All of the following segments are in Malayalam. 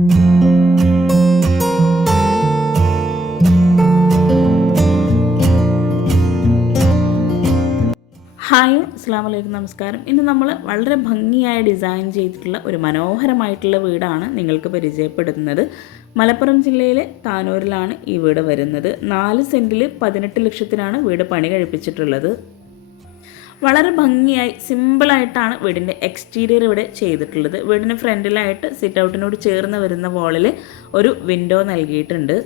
ഹായ് അസ്സാം വലൈക്കും നമസ്കാരം. ഇന്ന് നമ്മൾ വളരെ ഭംഗിയായ ഡിസൈൻ ചെയ്തിട്ടുള്ള ഒരു മനോഹരമായിട്ടുള്ള വീടാണ് നിങ്ങൾക്ക് പരിചയപ്പെടുത്തുന്നത് മലപ്പുറം ജില്ലയിലെ താനൂരിലാണ് ഈ വീട് വരുന്നത്. നാല് സെന്റിൽ പതിനെട്ട് ലക്ഷത്തിനാണ് വീട് പണി കഴിപ്പിച്ചിട്ടുള്ളത്. വളരെ ഭംഗിയായി സിമ്പിളായിട്ടാണ് വീടിന്റെ എക്സ്റ്റീരിയർ ഇവിടെ ചെയ്തിട്ടുള്ളത്. വീടിന് ഫ്രണ്ടിലായിട്ട് സിറ്റ് ഔട്ടിനോട് ചേർന്ന് വരുന്ന വോളിൽ ഒരു വിൻഡോ നൽകിയിട്ടുണ്ട്.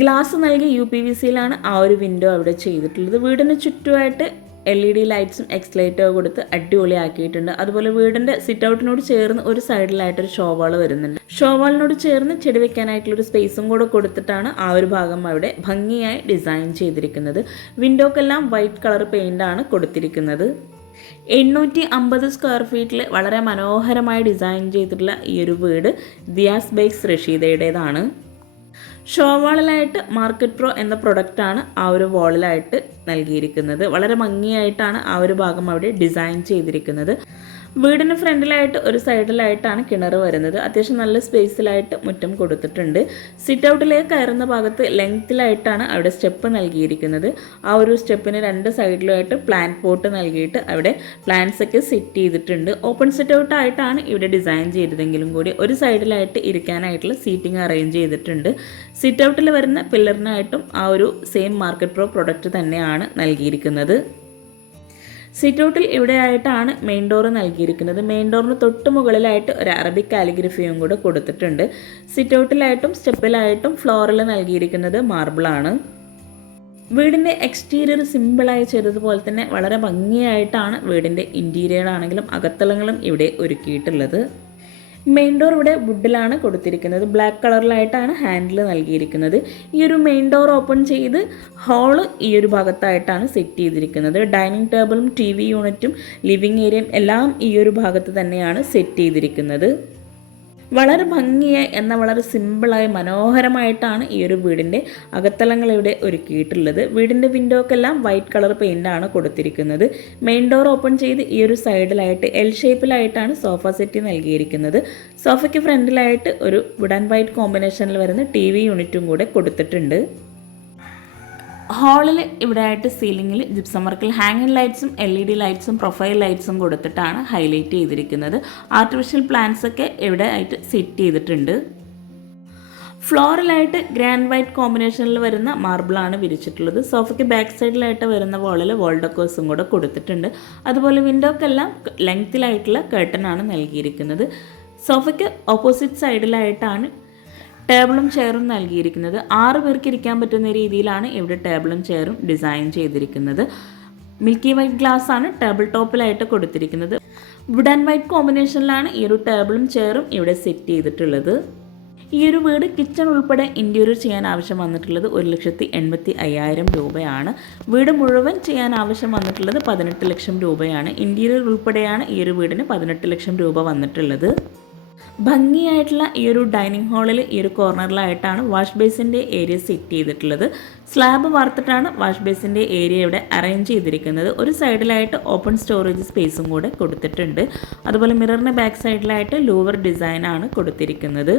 ഗ്ലാസ് നൽകി യു പി വി സിയിലാണ് ആ ഒരു വിൻഡോ അവിടെ ചെയ്തിട്ടുള്ളത്. വീടിന് ചുറ്റുമായിട്ട് എൽ ഇ ഡി ലൈറ്റ്സും എക്സ് ലൈറ്റോ കൊടുത്ത് അടിപൊളിയാക്കിയിട്ടുണ്ട്. അതുപോലെ വീടിന്റെ സിറ്റ് ഔട്ടിനോട് ചേർന്ന് ഒരു സൈഡിലായിട്ടൊരു ഷോവാൾ വരുന്നുണ്ട്. ഷോവാളിനോട് ചേർന്ന് ചെടി വെക്കാനായിട്ടുള്ളൊരു സ്പേസും കൂടെ കൊടുത്തിട്ടാണ് ആ ഒരു ഭാഗം അവിടെ ഭംഗിയായി ഡിസൈൻ ചെയ്തിരിക്കുന്നത്. വിൻഡോക്കെല്ലാം വൈറ്റ് കളർ പെയിന്റാണ് കൊടുത്തിരിക്കുന്നത്. എണ്ണൂറ്റി അമ്പത് സ്ക്വയർ ഫീറ്റിൽ വളരെ മനോഹരമായി ഡിസൈൻ ചെയ്തിട്ടുള്ള ഈ ഒരു വീട് ദിയാസ് ബൈക്സ് റഷീദയുടേതാണ്. ഷോവാളിലായിട്ട് മാർക്കറ്റ് പ്രോ എന്ന പ്രൊഡക്റ്റാണ് ആ ഒരു വാളിലായിട്ട് നൽകിയിരിക്കുന്നത്. വളരെ ഭംഗിയായിട്ടാണ് ആ ഒരു ഭാഗം അവിടെ ഡിസൈൻ ചെയ്തിരിക്കുന്നത്. വീടിന് ഫ്രണ്ടിലായിട്ട് ഒരു സൈഡിലായിട്ടാണ് കിണർ വരുന്നത്. അത്യാവശ്യം നല്ല സ്പേസിലായിട്ട് മുറ്റം കൊടുത്തിട്ടുണ്ട്. സിറ്റ് ഔട്ടിലേക്ക് കയറുന്ന ഭാഗത്ത് ലെങ്ത്തിലായിട്ടാണ് അവിടെ സ്റ്റെപ്പ് നൽകിയിരിക്കുന്നത്. ആ ഒരു സ്റ്റെപ്പിന് രണ്ട് സൈഡിലുമായിട്ട് പ്ലാന്റ് പോട്ട് നൽകിയിട്ട് അവിടെ പ്ലാന്റ്സ് ഒക്കെ സെറ്റ് ചെയ്തിട്ടുണ്ട്. ഓപ്പൺ സിറ്റ് ഔട്ട് ആയിട്ടാണ് ഇവിടെ ഡിസൈൻ ചെയ്തതെങ്കിലും കൂടി ഒരു സൈഡിലായിട്ട് ഇരിക്കാനായിട്ടുള്ള സീറ്റിംഗ് അറേഞ്ച് ചെയ്തിട്ടുണ്ട്. സിറ്റ് ഔട്ടിൽ വരുന്ന പില്ലറിനായിട്ടും ആ ഒരു സെയിം മാർക്കറ്റ് പ്രോ പ്രൊഡക്റ്റ് തന്നെയാണ് നൽകിയിരിക്കുന്നത്. സിറ്റ് ഔട്ടിൽ ഇവിടെയായിട്ടാണ് മെയിൻ ഡോർ നൽകിയിരിക്കുന്നത്. മെയിൻ ഡോറിന് തൊട്ട് മുകളിലായിട്ട് ഒരു അറബിക് കാലിഗ്രഫിയും കൂടെ കൊടുത്തിട്ടുണ്ട്. സിറ്റ് ഔട്ടിലായിട്ടും സ്റ്റെപ്പിലായിട്ടും ഫ്ലോറിൽ നൽകിയിരിക്കുന്നത് മാർബിളാണ് വീടിന്റെ എക്സ്റ്റീരിയർ സിമ്പിളായി ചെയ്തതുപോലെ തന്നെ വളരെ ഭംഗിയായിട്ടാണ് വീടിന്റെ ഇന്റീരിയർ ആണെങ്കിലും അകത്തളങ്ങളും ഇവിടെ ഒരുക്കിയിട്ടുള്ളത്. മെയിൻ ഡോർ ഇവിടെ വുഡിലാണ് കൊടുത്തിരിക്കുന്നത്. ബ്ലാക്ക് കളറിലായിട്ടാണ് ഹാൻഡിൽ നൽകിയിരിക്കുന്നത്. ഈ ഒരു മെയിൻ ഡോർ ഓപ്പൺ ചെയ്ത് ഹാൾ ഈ ഒരു ഭാഗത്തായിട്ടാണ് സെറ്റ് ചെയ്തിരിക്കുന്നത്. ഡൈനിങ് ടേബിളും ടി യൂണിറ്റും ലിവിങ് ഏരിയയും എല്ലാം ഈ ഒരു ഭാഗത്ത് തന്നെയാണ് സെറ്റ് ചെയ്തിരിക്കുന്നത്. വളരെ ഭംഗിയായി എന്ന വളരെ സിമ്പിളായി മനോഹരമായിട്ടാണ് ഈ ഒരു വീടിന്റെ അകത്തളങ്ങൾ ഇവിടെ ഒരുക്കിയിട്ടുള്ളത്. വീടിന്റെ വിൻഡോക്കെല്ലാം വൈറ്റ് കളർ പെയിന്റാണ് കൊടുത്തിരിക്കുന്നത്. മെയിൻ ഡോർ ഓപ്പൺ ചെയ്ത് ഈ ഒരു സൈഡിലായിട്ട് എൽ ഷേപ്പിലായിട്ടാണ് സോഫ സെറ്റ് നൽകിയിരിക്കുന്നത്. സോഫയ്ക്ക് ഫ്രണ്ടിലായിട്ട് ഒരു വുഡ് ആൻഡ് വൈറ്റ് കോമ്പിനേഷനിൽ വരുന്ന ടി യൂണിറ്റും കൂടെ കൊടുത്തിട്ടുണ്ട്. ഹാളിൽ ഇവിടെ ആയിട്ട് സീലിങ്ങിൽ ജിപ്സം വർക്കിൽ ഹാങ്ങിങ് ലൈറ്റ്സും എൽ ഇ ഡി ലൈറ്റ്സും പ്രൊഫൈൽ ലൈറ്റ്സും കൊടുത്തിട്ടാണ് ഹൈലൈറ്റ് ചെയ്തിരിക്കുന്നത്. ആർട്ടിഫിഷ്യൽ പ്ലാന്റ്സ് ഒക്കെ ഇവിടെ ആയിട്ട് സെറ്റ് ചെയ്തിട്ടുണ്ട്. ഫ്ലോറിലായിട്ട് ഗ്രാൻഡ് വൈറ്റ് കോമ്പിനേഷനിൽ വരുന്ന മാർബിളാണ് വിരിച്ചിട്ടുള്ളത്. സോഫയ്ക്ക് ബാക്ക് സൈഡിലായിട്ട് വരുന്ന വോളിൽ വോൾ ഡെക്കോസും കൂടെ കൊടുത്തിട്ടുണ്ട്. അതുപോലെ വിൻഡോക്കെല്ലാം ലെങ്ത്തിലായിട്ടുള്ള കേട്ടനാണ് നൽകിയിരിക്കുന്നത്. സോഫയ്ക്ക് ഓപ്പോസിറ്റ് സൈഡിലായിട്ടാണ് ടേബിളും ചെയറും നൽകിയിരിക്കുന്നത്. ആറ് പേർക്ക് ഇരിക്കാൻ പറ്റുന്ന രീതിയിലാണ് ഇവിടെ ടേബിളും ചെയറും ഡിസൈൻ ചെയ്തിരിക്കുന്നത്. മിൽക്കി വൈറ്റ് ഗ്ലാസ് ആണ് ടേബിൾ ടോപ്പിലായിട്ട് കൊടുത്തിരിക്കുന്നത്. വുഡ് ആൻഡ് വൈറ്റ് കോമ്പിനേഷനിലാണ് ഈ ഒരു ടേബിളും ചെയറും ഇവിടെ സെറ്റ് ചെയ്തിട്ടുള്ളത്. ഈ ഒരു വീട് കിച്ചൺ ഉൾപ്പെടെ ഇന്റീരിയർ ചെയ്യാൻ ആവശ്യം വന്നിട്ടുള്ളത് ഒരു ലക്ഷത്തി എൺപത്തി അയ്യായിരം രൂപയാണ്. വീട് മുഴുവൻ ചെയ്യാൻ ആവശ്യം വന്നിട്ടുള്ളത് പതിനെട്ട് ലക്ഷം രൂപയാണ്. ഇന്റീരിയർ ഉൾപ്പെടെയാണ് ഈ ഒരു വീടിന് പതിനെട്ട് ലക്ഷം രൂപ വന്നിട്ടുള്ളത്. ഭംഗിയായിട്ടുള്ള ഈ ഒരു ഡൈനിങ് ഹാളിൽ ഈ ഒരു കോർണറിലായിട്ടാണ് വാഷ് ബേസിന്റെ ഏരിയ സെറ്റ് ചെയ്തിട്ടുള്ളത്. സ്ലാബ് വാർത്തിട്ടാണ് വാഷ് ബേസിന്റെ ഏരിയ ഇവിടെ അറേഞ്ച് ചെയ്തിരിക്കുന്നത്. ഒരു സൈഡിലായിട്ട് ഓപ്പൺ സ്റ്റോറേജ് സ്പേസും കൂടെ കൊടുത്തിട്ടുണ്ട്. അതുപോലെ മിററിന്റെ ബാക്ക് സൈഡിലായിട്ട് ലൂവർ ഡിസൈനാണ് കൊടുത്തിരിക്കുന്നത്.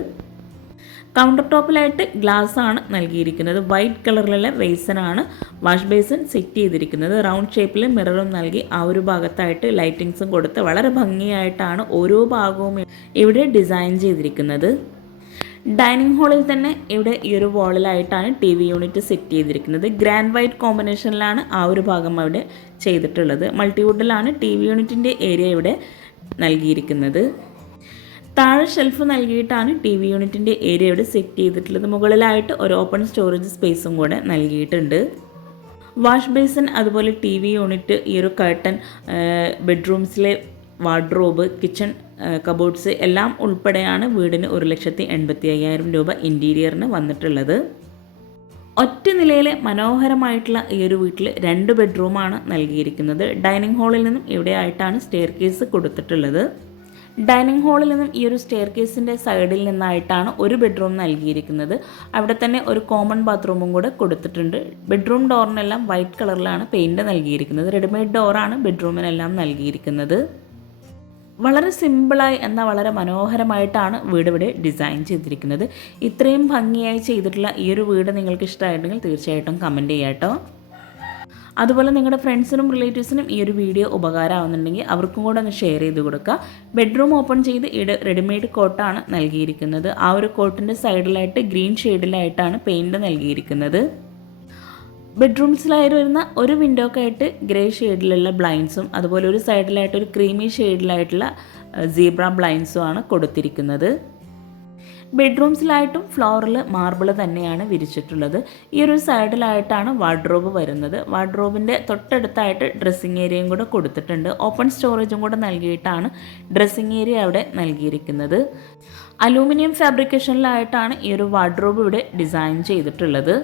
കൗണ്ടർ ടോപ്പിലായിട്ട് ഗ്ലാസ് ആണ് നൽകിയിരിക്കുന്നത്. വൈറ്റ് കളറിലുള്ള ബേസനാണ് വാഷ് ബേസിൻ സെറ്റ് ചെയ്തിരിക്കുന്നത്. റൗണ്ട് ഷേപ്പിൽ മിററും നൽകി ആ ഒരു ഭാഗത്തായിട്ട് ലൈറ്റിങ്സും കൊടുത്ത് വളരെ ഭംഗിയായിട്ടാണ് ഓരോ ഭാഗവും ഇവിടെ ഡിസൈൻ ചെയ്തിരിക്കുന്നത്. ഡൈനിങ് ഹാളിൽ തന്നെ ഇവിടെ ഈ ഒരു വാളിലായിട്ടാണ് ടി വി യൂണിറ്റ് സെറ്റ് ചെയ്തിരിക്കുന്നത്. ഗ്രാൻഡ് വൈറ്റ് കോമ്പിനേഷനിലാണ് ആ ഒരു ഭാഗം അവിടെ ചെയ്തിട്ടുള്ളത്. മൾട്ടിവുഡിലാണ് ടി വി യൂണിറ്റിന്റെ ഏരിയ ഇവിടെ നൽകിയിരിക്കുന്നത്. താഴെ ഷെൽഫ് നൽകിയിട്ടാണ് ടി വി യൂണിറ്റിന്റെ ഏരിയ ഇവിടെ സെറ്റ് ചെയ്തിട്ടുള്ളത്. മുകളിലായിട്ട് ഒരു ഓപ്പൺ സ്റ്റോറേജ് സ്പേസും കൂടെ നൽകിയിട്ടുണ്ട്. വാഷ് ബേസിൻ അതുപോലെ ടി വി യൂണിറ്റ് ഈ ഒരു കർട്ടൻ ബെഡ്റൂംസിലെ വാർഡ്രോബ് കിച്ചൺ കബോർഡ്സ് എല്ലാം ഉൾപ്പെടെയാണ് വീടിന് ഒരു ലക്ഷത്തി എൺപത്തി അയ്യായിരം രൂപ ഇന്റീരിയറിന് വന്നിട്ടുള്ളത്. ഒറ്റ നിലയിലെ മനോഹരമായിട്ടുള്ള ഈ ഒരു വീട്ടിൽ രണ്ട് ബെഡ്റൂമാണ് നൽകിയിരിക്കുന്നത്. ഡൈനിങ് ഹാളിൽ നിന്നും ഇവിടെയായിട്ടാണ് സ്റ്റെയർ കേസ് കൊടുത്തിട്ടുള്ളത്. ഡൈനിങ് ഹാളിൽ നിന്നും ഈ ഒരു സ്റ്റെയർ കേസിന്റെ സൈഡിൽ നിന്നായിട്ടാണ് ഒരു ബെഡ്റൂം നൽകിയിരിക്കുന്നത്. അവിടെ തന്നെ ഒരു കോമൺ ബാത്റൂമും കൂടെ കൊടുത്തിട്ടുണ്ട്. ബെഡ്റൂം ഡോറിനെല്ലാം വൈറ്റ് കളറിലാണ് പെയിന്റ് നൽകിയിരിക്കുന്നത്. റെഡിമെയ്ഡ് ഡോറാണ് ബെഡ്റൂമിനെല്ലാം നൽകിയിരിക്കുന്നത്. വളരെ സിമ്പിളായി എന്നാൽ വളരെ മനോഹരമായിട്ടാണ് വീട് ഇവിടെ ഡിസൈൻ ചെയ്തിരിക്കുന്നത്. ഇത്രയും ഭംഗിയായി ചെയ്തിട്ടുള്ള ഈ ഒരു വീട് നിങ്ങൾക്ക് ഇഷ്ടമായിട്ടുണ്ടെങ്കിൽ തീർച്ചയായിട്ടും കമന്റ് ചെയ്യാം കേട്ടോ അതുപോലെ നിങ്ങളുടെ ഫ്രണ്ട്സിനും റിലേറ്റീവ്സിനും ഈ ഒരു വീഡിയോ ഉപകാരമാവുന്നുണ്ടെങ്കിൽ അവർക്കും കൂടെ ഒന്ന് ഷെയർ ചെയ്ത് കൊടുക്കുക. ബെഡ്റൂം ഓപ്പൺ ചെയ്ത് ഇട റെഡിമെയ്ഡ് കോട്ടാണ് നൽകിയിരിക്കുന്നത്. ആ ഒരു കോട്ടിന്റെ സൈഡിലായിട്ട് ഗ്രീൻ ഷെയ്ഡിലായിട്ടാണ് പെയിന്റ് നൽകിയിരിക്കുന്നത്. ബെഡ്റൂംസിലായി വരുന്ന ഒരു വിൻഡോക്കായിട്ട് ഗ്രേ ഷെയ്ഡിലുള്ള ബ്ലൈൻസും അതുപോലെ ഒരു സൈഡിലായിട്ട് ഒരു ക്രീമി ഷെയ്ഡിലായിട്ടുള്ള സീബ്ര ബ്ലൈൻസും ആണ് കൊടുത്തിരിക്കുന്നത്. ബെഡ്റൂംസിലായിട്ടും ഫ്ലോറിൽ മാർബിൾ തന്നെയാണ് വിരിച്ചിട്ടുള്ളത്. ഈ ഒരു സൈഡിലായിട്ടാണ് വാർഡ്രോബ് വരുന്നത്. വാർഡ്രോബിന്റെ തൊട്ടടുത്തായിട്ട് ഡ്രസ്സിങ് ഏരിയയും കൂടെ കൊടുത്തിട്ടുണ്ട്. ഓപ്പൺ സ്റ്റോറേജും കൂടെ നൽകിയിട്ടാണ് ഡ്രസ്സിങ് ഏരിയ അവിടെ നൽകിയിരിക്കുന്നത്. അലൂമിനിയം ഫാബ്രിക്കേഷനിലായിട്ടാണ് ഈ ഒരു വാർഡ്രോബ് ഇവിടെ ഡിസൈൻ ചെയ്തിട്ടുള്ളത്.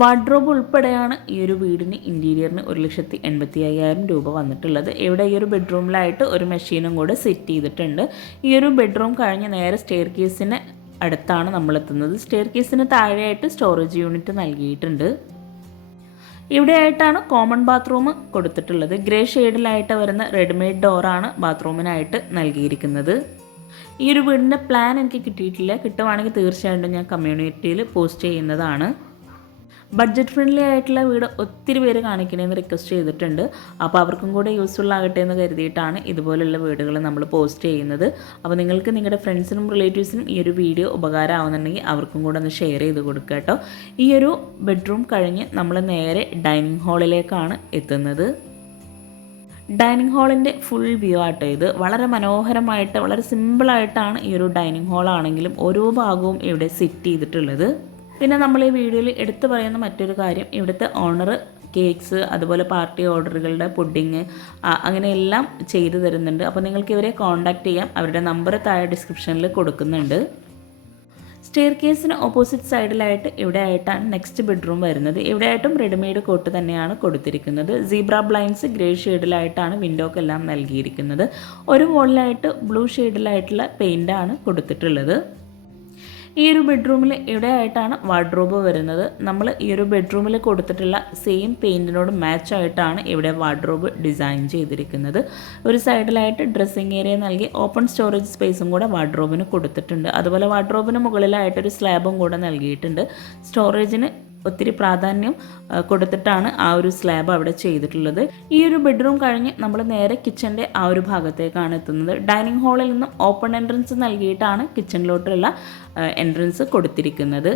വാർഡ്രോബ് ഉൾപ്പെടെയാണ് ഈ ഒരു വീടിന് ഇന്റീരിയറിന് ഒരു ലക്ഷത്തി എൺപത്തി അയ്യായിരം രൂപ വന്നിട്ടുള്ളത്. ഇവിടെ ഈ ഒരു ബെഡ്റൂമിലായിട്ട് ഒരു മെഷീനും കൂടെ സെറ്റ് ചെയ്തിട്ടുണ്ട്. ഈ ഒരു ബെഡ്റൂം കഴിഞ്ഞ് നേരെ സ്റ്റെയർ കേസിന് അടുത്താണ് നമ്മൾ എത്തുന്നത് സ്റ്റെയർ കേസിന് താഴെയായിട്ട് സ്റ്റോറേജ് യൂണിറ്റ് നൽകിയിട്ടുണ്ട്. ഇവിടെയായിട്ടാണ് കോമൺ ബാത്റൂം കൊടുത്തിട്ടുള്ളത്. ഗ്രേ ഷെയ്ഡിലായിട്ട് വരുന്ന റെഡിമെയ്ഡ് ഡോറാണ് ബാത്റൂമിനായിട്ട് നൽകിയിരിക്കുന്നത്. ഈ ഒരു വീടിന്റെ പ്ലാൻ എനിക്ക് കിട്ടിയിട്ടില്ല. കിട്ടുവാണെങ്കിൽ തീർച്ചയായിട്ടും ഞാൻ കമ്മ്യൂണിറ്റിയിൽ പോസ്റ്റ് ചെയ്യുന്നതാണ്. ബഡ്ജറ്റ് ഫ്രണ്ട്ലി ആയിട്ടുള്ള വീട് ഒത്തിരി പേര് കാണിക്കണമെന്ന് റിക്വസ്റ്റ് ചെയ്തിട്ടുണ്ട്. അപ്പോൾ അവർക്കും കൂടെ യൂസ്ഫുൾ ആകട്ടെ എന്ന് കരുതിയിട്ടാണ് ഇതുപോലുള്ള വീടുകൾ നമ്മൾ പോസ്റ്റ് ചെയ്യുന്നത്. അപ്പോൾ നിങ്ങൾക്ക് നിങ്ങളുടെ ഫ്രണ്ട്സിനും റിലേറ്റീവ്സിനും ഈ ഒരു വീഡിയോ ഉപകാരമാവുന്നുണ്ടെങ്കിൽ അവർക്കും കൂടെ ഒന്ന് ഷെയർ ചെയ്ത് കൊടുക്കുക കേട്ടോ. ഈ ഒരു ബെഡ്റൂം കഴിഞ്ഞ് നമ്മൾ നേരെ ഡൈനിങ് ഹാളിലേക്കാണ് എത്തുന്നത്. ഡൈനിങ് ഹാളിന്റെ ഫുൾ വ്യൂ ആട്ടോ ഇത്. വളരെ മനോഹരമായിട്ട് വളരെ സിമ്പിളായിട്ടാണ് ഈ ഒരു ഡൈനിങ് ഹാളാണെങ്കിലും ഓരോ ഭാഗവും ഇവിടെ സെറ്റ് ചെയ്തിട്ടുള്ളത്. പിന്നെ നമ്മൾ ഈ വീഡിയോയിൽ എടുത്തു പറയുന്ന മറ്റൊരു കാര്യം ഇവിടുത്തെ ഓണർ കേക്ക്സ് അതുപോലെ പാർട്ടി ഓർഡറുകളുടെ പുഡിങ് അങ്ങനെയെല്ലാം ചെയ്തു തരുന്നുണ്ട്. അപ്പോൾ നിങ്ങൾക്ക് ഇവരെ കോൺടാക്റ്റ് ചെയ്യാം. അവരുടെ നമ്പർ താഴെ ഡിസ്ക്രിപ്ഷനിൽ കൊടുക്കുന്നുണ്ട്. സ്റ്റെയർ കേസിന് ഓപ്പോസിറ്റ് സൈഡിലായിട്ട് ഇവിടെ ആയിട്ടാണ് നെക്സ്റ്റ് ബെഡ്റൂം വരുന്നത്. ഇവിടെ ആയിട്ടും റെഡിമെയ്ഡ് കോട്ട് തന്നെയാണ് കൊടുത്തിരിക്കുന്നത്. സീബ്ര ബ്ലൈൻസ് ഗ്രേ ഷെയ്ഡിലായിട്ടാണ് വിൻഡോക്കെല്ലാം നൽകിയിരിക്കുന്നത്. ഒരു വോളിലായിട്ട് ബ്ലൂ ഷെയ്ഡിലായിട്ടുള്ള പെയിന്റാണ് കൊടുത്തിട്ടുള്ളത്. ഈ ഒരു ബെഡ്റൂമിൽ ഇവിടെയായിട്ടാണ് വാർഡ്രോബ് വരുന്നത്? നമ്മൾ ഈ ഒരു ബെഡ്റൂമിൽ കൊടുത്തിട്ടുള്ള സെയിം പെയിന്റിനോട് മാച്ച് ആയിട്ടാണ് ഇവിടെ വാർഡ്രോബ് ഡിസൈൻ ചെയ്തിരിക്കുന്നത്. ഒരു സൈഡിലായിട്ട് ഡ്രസ്സിങ് ഏരിയ നൽകി ഓപ്പൺ സ്റ്റോറേജ് സ്പേസും കൂടെ വാർഡ്രോബിന് കൊടുത്തിട്ടുണ്ട്. അതുപോലെ വാർഡ്രോബിന് മുകളിലായിട്ടൊരു സ്ലാബും കൂടെ നൽകിയിട്ടുണ്ട്. സ്റ്റോറേജിന് ഒത്തിരി പ്രാധാന്യം കൊടുത്തിട്ടാണ് ആ ഒരു സ്ലാബ് അവിടെ ചെയ്തിട്ടുള്ളത്. ഈ ഒരു ബെഡ്റൂം കഴിഞ്ഞ് നമ്മൾ നേരെ കിച്ചന്റെ ആ ഒരു ഭാഗത്തേക്കാണ് എത്തുന്നത്. ഡൈനിങ് ഹാളിൽ നിന്നും ഓപ്പൺ എൻട്രൻസ് നൽകിയിട്ടാണ് കിച്ചണിലോട്ടുള്ള എൻട്രൻസ് കൊടുത്തിരിക്കുന്നത്.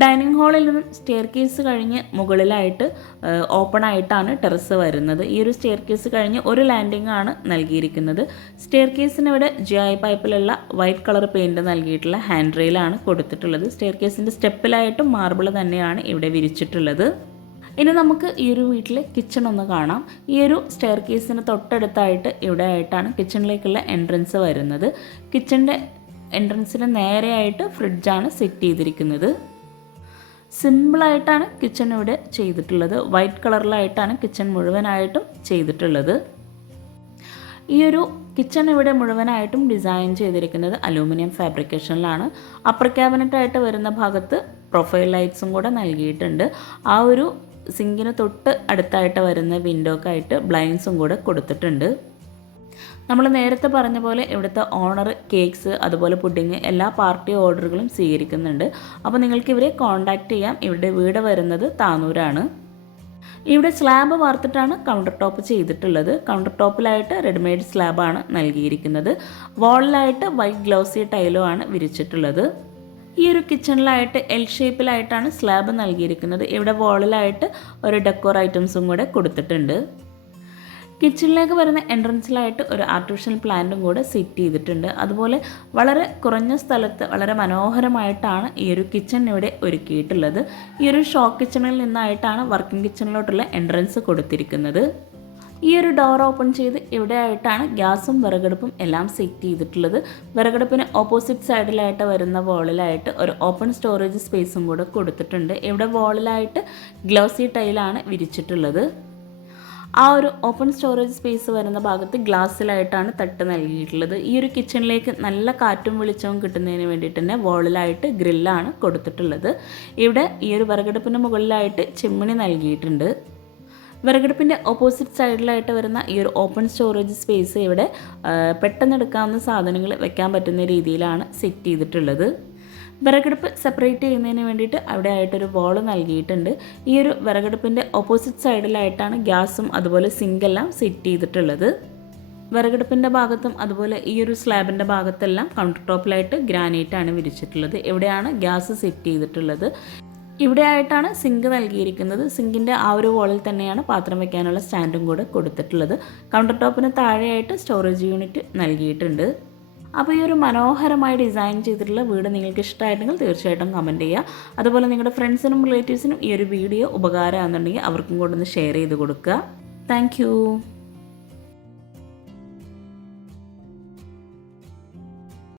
ഡൈനിങ് ഹാളിൽ നിന്നും സ്റ്റെയർ കേസ് കഴിഞ്ഞ് മുകളിലായിട്ട് ഓപ്പൺ ആയിട്ടാണ് ടെറസ് വരുന്നത്. ഈ ഒരു സ്റ്റെയർ കേസ് കഴിഞ്ഞ് ഒരു ലാൻഡിംഗ് ആണ് നൽകിയിരിക്കുന്നത്. സ്റ്റെയർ കേസിന് ഇവിടെ ഐ പൈപ്പിലുള്ള വൈറ്റ് കളർ പെയിന്റ് നൽകിയിട്ടുള്ള ഹാൻഡ് റെയിലാണ് കൊടുത്തിട്ടുള്ളത്. സ്റ്റെയർ കേസിന്റെ സ്റ്റെപ്പിലായിട്ടും മാർബിൾ തന്നെയാണ് ഇവിടെ വിരിച്ചിട്ടുള്ളത്. ഇനി നമുക്ക് ഈ ഒരു വീട്ടിലെ കിച്ചൺ ഒന്ന് കാണാം. ഈ ഒരു സ്റ്റെയർ കേസിന് തൊട്ടടുത്തായിട്ട് ഇവിടെ ആയിട്ടാണ് കിച്ചണിലേക്കുള്ള എൻട്രൻസ് വരുന്നത്. കിച്ചന്റെ എൻട്രൻസിന് നേരെയായിട്ട് ഫ്രിഡ്ജാണ് സെറ്റ് ചെയ്തിരിക്കുന്നത്. സിമ്പിളായിട്ടാണ് കിച്ചൺ ഇവിടെ ചെയ്തിട്ടുള്ളത്. വൈറ്റ് കളറിലായിട്ടാണ് കിച്ചൺ മുഴുവനായിട്ടും ചെയ്തിട്ടുള്ളത്. ഈ ഒരു കിച്ചൺ ഇവിടെ മുഴുവനായിട്ടും ഡിസൈൻ ചെയ്തിരിക്കുന്നത് അലൂമിനിയം ഫാബ്രിക്കേഷനിലാണ്. അപ്പർ ക്യാബിനറ്റായിട്ട് വരുന്ന ഭാഗത്ത് പ്രൊഫൈൽ ലൈറ്റ്സും കൂടെ നൽകിയിട്ടുണ്ട്. ആ ഒരു സിങ്കിന് തൊട്ട് അടുത്തായിട്ട് വരുന്ന വിൻഡോക്കായിട്ട് ബ്ലൈൻസും കൂടെ കൊടുത്തിട്ടുണ്ട്. നമ്മൾ നേരത്തെ പറഞ്ഞ പോലെ ഇവിടുത്തെ ഓണർ കേക്ക്സ് അതുപോലെ പുഡിങ് എല്ലാ പാർട്ടി ഓർഡറുകളും സ്വീകരിക്കുന്നുണ്ട്. അപ്പോൾ നിങ്ങൾക്ക് ഇവരെ കോൺടാക്റ്റ് ചെയ്യാം. ഇവിടെ വീട് വരുന്നത് താനൂരാണ്. ഇവിടെ സ്ലാബ് വാർത്തിട്ടാണ് കൗണ്ടർ ടോപ്പ് ചെയ്തിട്ടുള്ളത്. കൗണ്ടർ ടോപ്പിലായിട്ട് റെഡിമെയ്ഡ് സ്ലാബാണ് നൽകിയിരിക്കുന്നത്. വാളിലായിട്ട് വൈറ്റ് ഗ്ലൗസി ടൈലോ ആണ് വിരിച്ചിട്ടുള്ളത്. ഈ ഒരു കിച്ചണിലായിട്ട് എൽ ഷേപ്പിലായിട്ടാണ് സ്ലാബ് നൽകിയിരിക്കുന്നത്. ഇവിടെ വാളിലായിട്ട് ഒരു ഡെക്കോർ ഐറ്റംസും കൂടെ കൊടുത്തിട്ടുണ്ട്. കിച്ചണിലേക്ക് വരുന്ന എൻട്രൻസിലായിട്ട് ഒരു ആർട്ടിഫിഷ്യൽ പ്ലാന്റും കൂടെ സെറ്റ് ചെയ്തിട്ടുണ്ട്. അതുപോലെ വളരെ കുറഞ്ഞ സ്ഥലത്ത് വളരെ മനോഹരമായിട്ടാണ് ഈ ഒരു കിച്ചൺ ഇവിടെ ഒരുക്കിയിട്ടുള്ളത്. ഈ ഒരു ഷോക്ക് കിച്ചണിൽ നിന്നായിട്ടാണ് വർക്കിംഗ് കിച്ചണിലോട്ടുള്ള എൻട്രൻസ് കൊടുത്തിരിക്കുന്നത്. ഈ ഒരു ഡോർ ഓപ്പൺ ചെയ്ത് ഇവിടെ ആയിട്ടാണ് ഗ്യാസും വിറകടുപ്പും എല്ലാം സെറ്റ് ചെയ്തിട്ടുള്ളത്. വിറകടുപ്പിന് ഓപ്പോസിറ്റ് സൈഡിലായിട്ട് വരുന്ന വോളിലായിട്ട് ഒരു ഓപ്പൺ സ്റ്റോറേജ് സ്പേസും കൂടെ കൊടുത്തിട്ടുണ്ട്. ഇവിടെ വോളിലായിട്ട് ഗ്ലോസി ടൈലാണ് വിരിച്ചിട്ടുള്ളത്. ആ ഒരു ഓപ്പൺ സ്റ്റോറേജ് സ്പേസ് വരുന്ന ഭാഗത്ത് ഗ്ലാസ്സിലായിട്ടാണ് തട്ട് നൽകിയിട്ടുള്ളത്. ഈ ഒരു കിച്ചണിലേക്ക് നല്ല കാറ്റും വെളിച്ചവും കിട്ടുന്നതിന് വേണ്ടിയിട്ട് തന്നെ വോളിലായിട്ട് ഗ്രില്ലാണ് കൊടുത്തിട്ടുള്ളത്. ഇവിടെ ഈ ഒരു വിറകടുപ്പിന് മുകളിലായിട്ട് ചിമ്മിണി നൽകിയിട്ടുണ്ട്. വിറകടുപ്പിന്റെ ഓപ്പോസിറ്റ് സൈഡിലായിട്ട് വരുന്ന ഈ ഒരു ഓപ്പൺ സ്റ്റോറേജ് സ്പേസ് ഇവിടെ പെട്ടെന്ന് എടുക്കാവുന്ന സാധനങ്ങൾ വെക്കാൻ പറ്റുന്ന രീതിയിലാണ് സെറ്റ് ചെയ്തിട്ടുള്ളത്. വിറകടുപ്പ് സെപ്പറേറ്റ് ചെയ്യുന്നതിന് വേണ്ടിയിട്ട് അവിടെ ആയിട്ടൊരു ബോൾ നൽകിയിട്ടുണ്ട്. ഈ ഒരു വിറകടുപ്പിന്റെ ഓപ്പോസിറ്റ് സൈഡിലായിട്ടാണ് ഗ്യാസും അതുപോലെ സിങ്കെല്ലാം സെറ്റ് ചെയ്തിട്ടുള്ളത്. വിറകടുപ്പിന്റെ ഭാഗത്തും അതുപോലെ ഈ ഒരു സ്ലാബിന്റെ ഭാഗത്തെല്ലാം കൗണ്ടർ ടോപ്പിലായിട്ട് ഗ്രാനൈറ്റാണ് വിരിച്ചിട്ടുള്ളത്. എവിടെയാണ് ഗ്യാസ് സെറ്റ് ചെയ്തിട്ടുള്ളത്. ഇവിടെ ആയിട്ടാണ് സിങ്ക് നൽകിയിരിക്കുന്നത്. സിങ്കിന്റെ ആ ഒരു വോളിൽ തന്നെയാണ് പാത്രം വെക്കാനുള്ള സ്റ്റാൻഡും കൂടെ കൊടുത്തിട്ടുള്ളത്. കൗണ്ടർ ടോപ്പിന് താഴെയായിട്ട് സ്റ്റോറേജ് യൂണിറ്റ് നൽകിയിട്ടുണ്ട്. അപ്പോൾ ഈ ഒരു മനോഹരമായി ഡിസൈൻ ചെയ്തിട്ടുള്ള വീട് നിങ്ങൾക്ക് ഇഷ്ടമായിട്ടുണ്ടെങ്കിൽ തീർച്ചയായിട്ടും കമന്റ് ചെയ്യുക. അതുപോലെ നിങ്ങളുടെ ഫ്രണ്ട്സിനും റിലേറ്റീവ്സിനും ഈ ഒരു വീഡിയോ ഉപകാരമാണെന്നുണ്ടെങ്കിൽ അവർക്കും കൂടെ ഒന്ന് ഷെയർ ചെയ്ത് കൊടുക്കുക. താങ്ക്